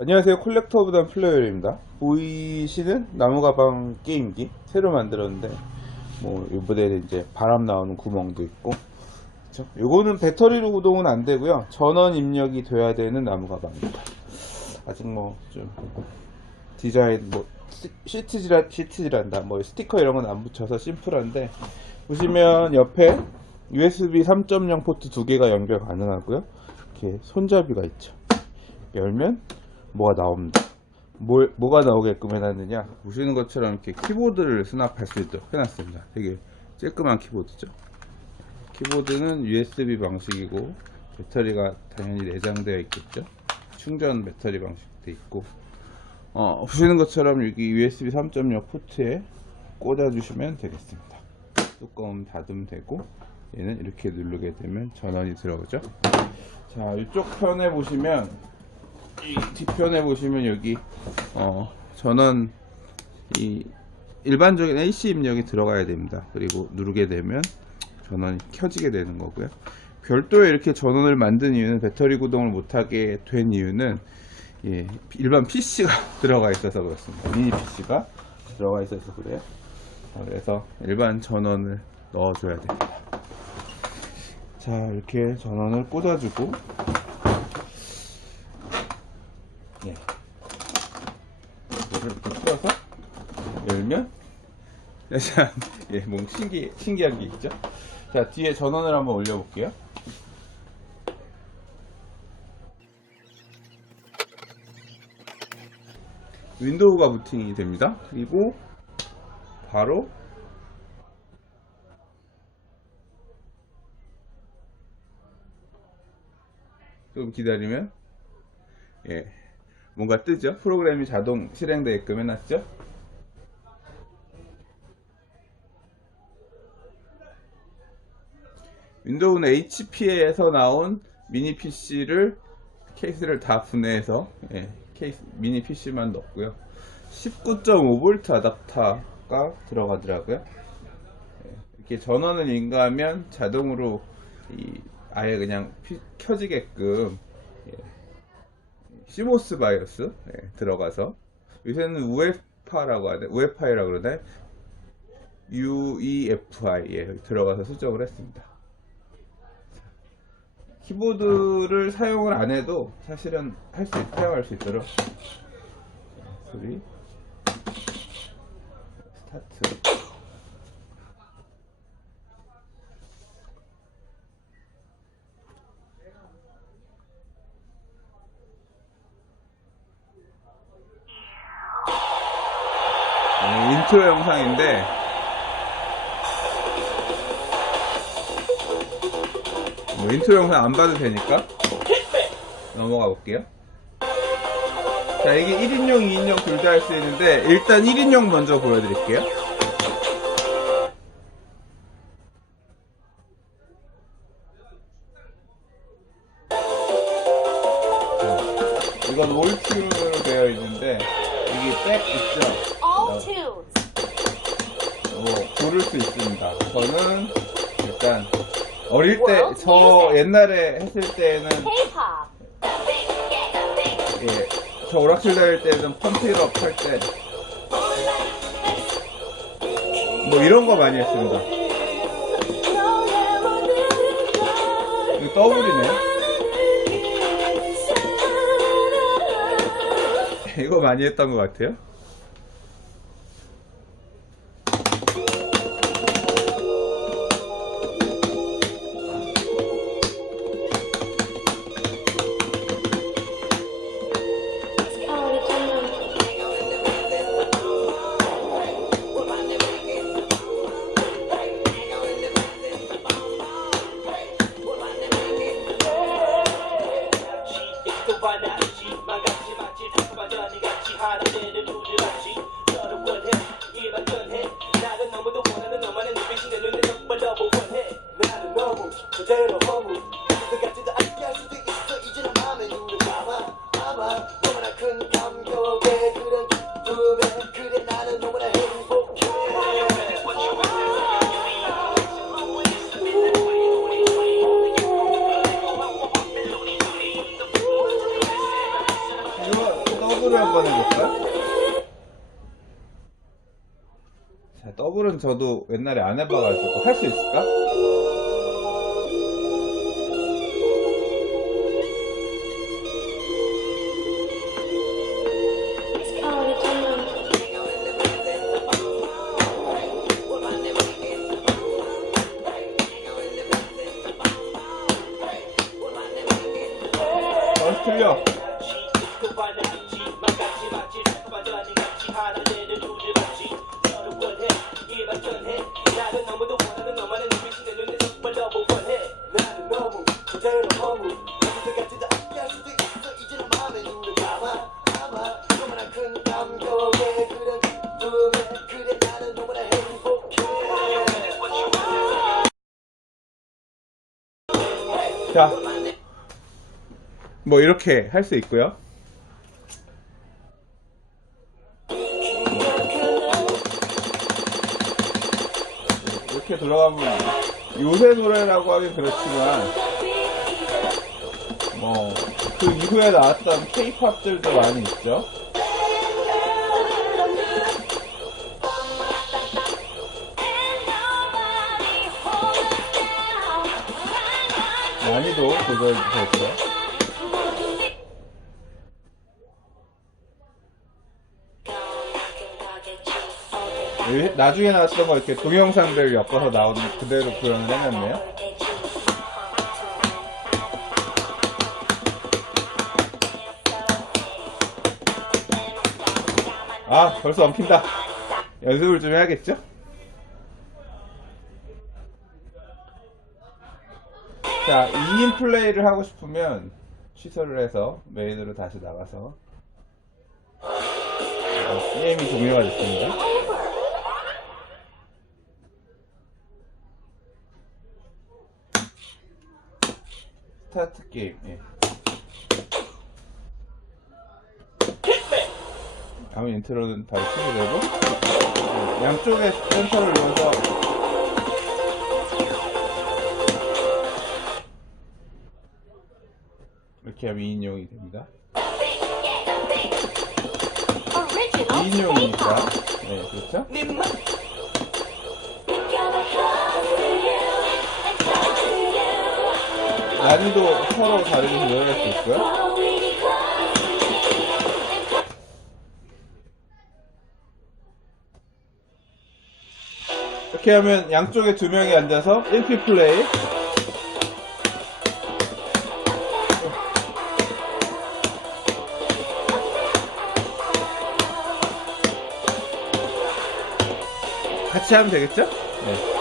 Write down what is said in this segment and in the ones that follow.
안녕하세요. 콜렉터 더 플레이어입니다. 보이시는 나무 가방 게임기 새로 만들었는데 뭐 이번에 이제 바람 나오는 구멍도 있고. 그쵸? 요거는 배터리로 구동은 안 되고요. 전원 입력이 돼야 되는 나무 가방입니다. 아직 뭐 좀 디자인 뭐 시- 시트지라 시트지란다. 뭐 스티커 이런 건 안 붙여서 심플한데 보시면 옆에 USB 3.0 포트 두 개가 연결 가능하고요. 이렇게 손잡이가 있죠. 열면 뭐가 나옵니다. 뭘, 뭐가 나오게끔 해놨느냐 보시는 것처럼 이렇게 키보드를 수납할 수 있도록 해놨습니다. 되게 쬐끄만 키보드죠. 키보드는 USB 방식이고 배터리가 당연히 내장되어 있겠죠. 충전 배터리 방식도 있고 어, 보시는 것처럼 여기 USB 3.0 포트에 꽂아주시면 되겠습니다. 뚜껑 닫으면 되고 얘는 이렇게 누르게 되면 전원이 들어오죠. 자 이쪽 편에 보시면 이 뒤편에 보시면 여기 어, 전원 이 일반적인 AC 입력이 들어가야 됩니다. 그리고 누르게 되면 전원이 켜지게 되는 거고요. 별도의 이렇게 전원을 만든 이유는 배터리 구동을 못하게 된 이유는 예, 일반 PC가 들어가 있어서 그렇습니다. 미니 PC가 들어가 있어서 그래요. 어, 그래서 일반 전원을 넣어줘야 됩니다. 자 이렇게 전원을 꽂아주고 예. 이거를 이렇게 풀어서 열면 참, 예, 뭔 신기, 신기한 게 있죠? 자, 뒤에 전원을 한번 올려 볼게요. 윈도우가 부팅이 됩니다. 그리고 바로 좀 기다리면 예, 뭔가 뜨죠? 프로그램이 자동 실행되게끔 해놨죠? 윈도우는 HP에서 나온 미니 PC를 케이스를 다 분해해서 예, 케이스 미니 PC만 넣었고요. 19.5V 아답터가 들어가더라고요. 예, 이렇게 전원을 인가하면 자동으로 이 아예 그냥 피- 켜지게끔 예, 시모스 바이오스 예, 들어가서 요새는 우에파라고 하네 우에파이라고 그러네 UEFI 예, 들어가서 수정을 했습니다. 키보드를 사용을 안 해도 사실은 할 수 사용할 수 있도록. 소리. 스타트. 오늘 인트로 영상인데 뭐 인트로 영상 안 봐도 되니까 넘어가 볼게요. 자, 이게 1인용, 2인용 둘 다 할 수 있는데 일단 1인용 먼저 보여드릴게요. 자, 이건 올튠으로 되어 있는데 여기 백 있죠? 뭐 고를 수 있습니다. 저는 일단 어릴 때 저 옛날에 했을 때는 K-pop. 예, 저 오락실 다닐 때는 펌프업 할 때 뭐 이런 거 많이 했습니다. 이거 더블이네. 이거 많이 했던 것 같아요. 더블을 한번 해볼까? 자, 더블은 저도 옛날에 안 해봐가지고 할 수 있을까? 뭐 이렇게 할 수 있고요. 이렇게 들어가면 요새 노래라고 하긴 그렇지만 뭐 그 이후에 나왔던 K-팝들도 많이 있죠. 난이도 조절되죠. 이- 나중에 나왔던 거 이렇게 동영상들 엮어서 나오는 그대로 구현을 해놨네요. 아, 벌써 엉킨다. 연습을 좀 해야겠죠? 자, 2인 플레이를 하고 싶으면 취소를 해서 메인으로 다시 나가서 어, 게임이 종료가 됐습니다. 스타트 게임. 예. 아무 인트로는 바로 취소되고 네, 양쪽에 센터를 이용해서 이렇게 하면 2인용이 됩니다. Original 2인용이니까 K-pop. 네 그렇죠? 난이도 서로 다르게 조절할 수 있고요. 이렇게 하면 양쪽에 두 명이 앉아서 1피 플레이. 같이 하면 되겠죠? 네.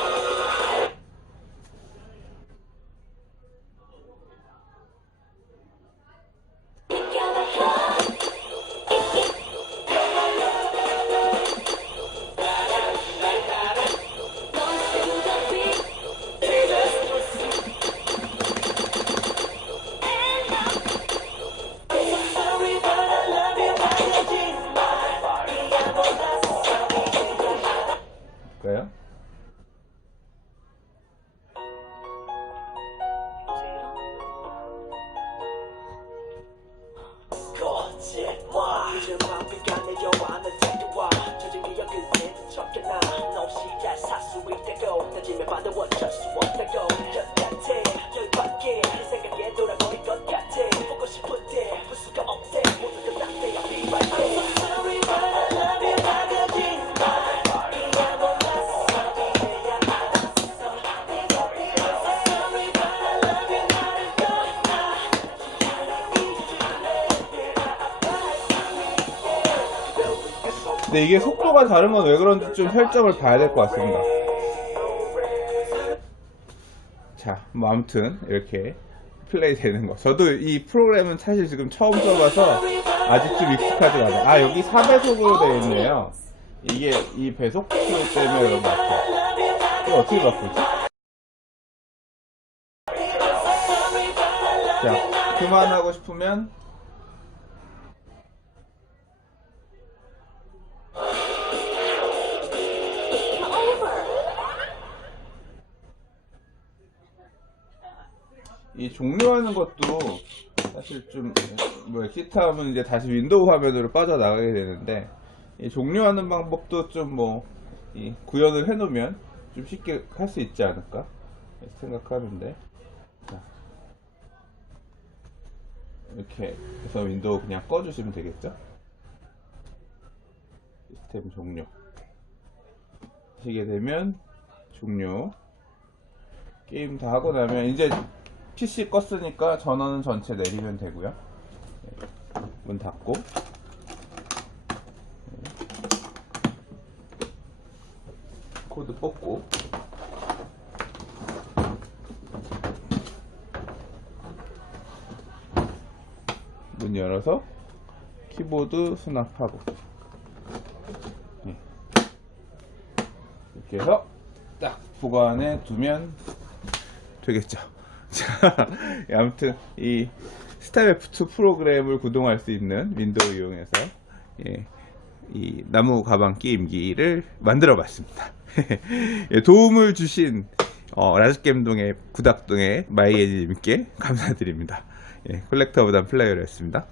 근데 이게 속도가 다른 건 왜 그런지 좀 설정을 봐야 될 것 같습니다. 자, 뭐 아무튼 이렇게 플레이 되는 거. 저도 이 프로그램은 사실 지금 처음 써봐서 아직 좀 익숙하지가 않아요. 아, 여기 4배속으로 되어 있네요. 이게 이 배속도 때문에 그런 것 같아요. 이거 어떻게 바꾸지? 자, 그만하고 싶으면 이 종료하는 것도 사실 좀뭐 엑시트하면 이제 다시 윈도우 화면으로 빠져나가게 되는데 이 종료하는 방법도 좀 뭐 구현을 해놓으면 좀 쉽게 할 수 있지 않을까? 생각하는데. 자, 이렇게 해서 윈도우 그냥 꺼주시면 되겠죠? 시스템 종료. 하시게 되면 종료. 게임 다 하고 나면 이제 PC 껐으니까 전원은 전체 내리면 되고요 네, 문 닫고 네. 코드 뽑고 문 열어서 키보드 수납하고 네. 이렇게 해서 딱 보관해 두면 되겠죠. 자, 예, 아무튼 이 스타일 F2 프로그램을 구동할 수 있는 윈도우 이용해서 예, 이 나무 가방 게임기를 만들어 봤습니다. 예, 도움을 주신 어, 라즈겜동의 구닥동의 마이애니님께 감사드립니다. 예, 콜렉터 부단 플레이어였습니다.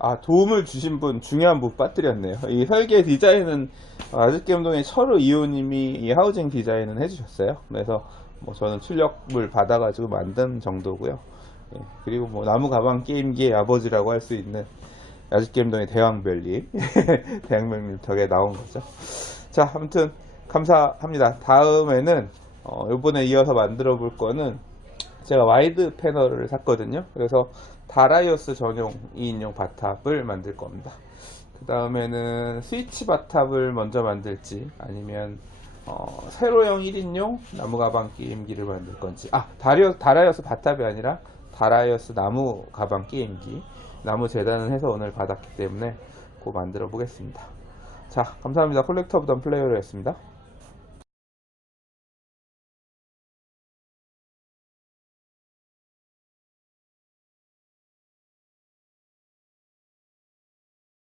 아 도움을 주신 분 중요한 분 빠뜨렸네요. 이 설계 디자인은 아즈겜동의 철우 이호님이 이 하우징 디자인은 해주셨어요. 그래서 뭐 저는 출력을 받아가지고 만든 정도고요. 예, 그리고 뭐 나무 가방 게임기의 아버지라고 할 수 있는 아즈겜동의 대왕별리 대왕별리 덕에 나온 거죠. 자 아무튼 감사합니다. 다음에는 어, 이번에 이어서 만들어 볼 거는 제가 와이드 패널을 샀거든요. 그래서 다라이어스 전용 2인용 바탑을 만들 겁니다. 그 다음에는 스위치 바탑을 먼저 만들지 아니면 어, 세로형 1인용 나무 가방 게임기를 만들 건지 아 다리어, 다라이어스 바탑이 아니라 다라이어스 나무 가방 게임기 나무 재단은 해서 오늘 받았기 때문에 그거 만들어 보겠습니다. 자 감사합니다. 콜렉터 부던 플레이어였습니다.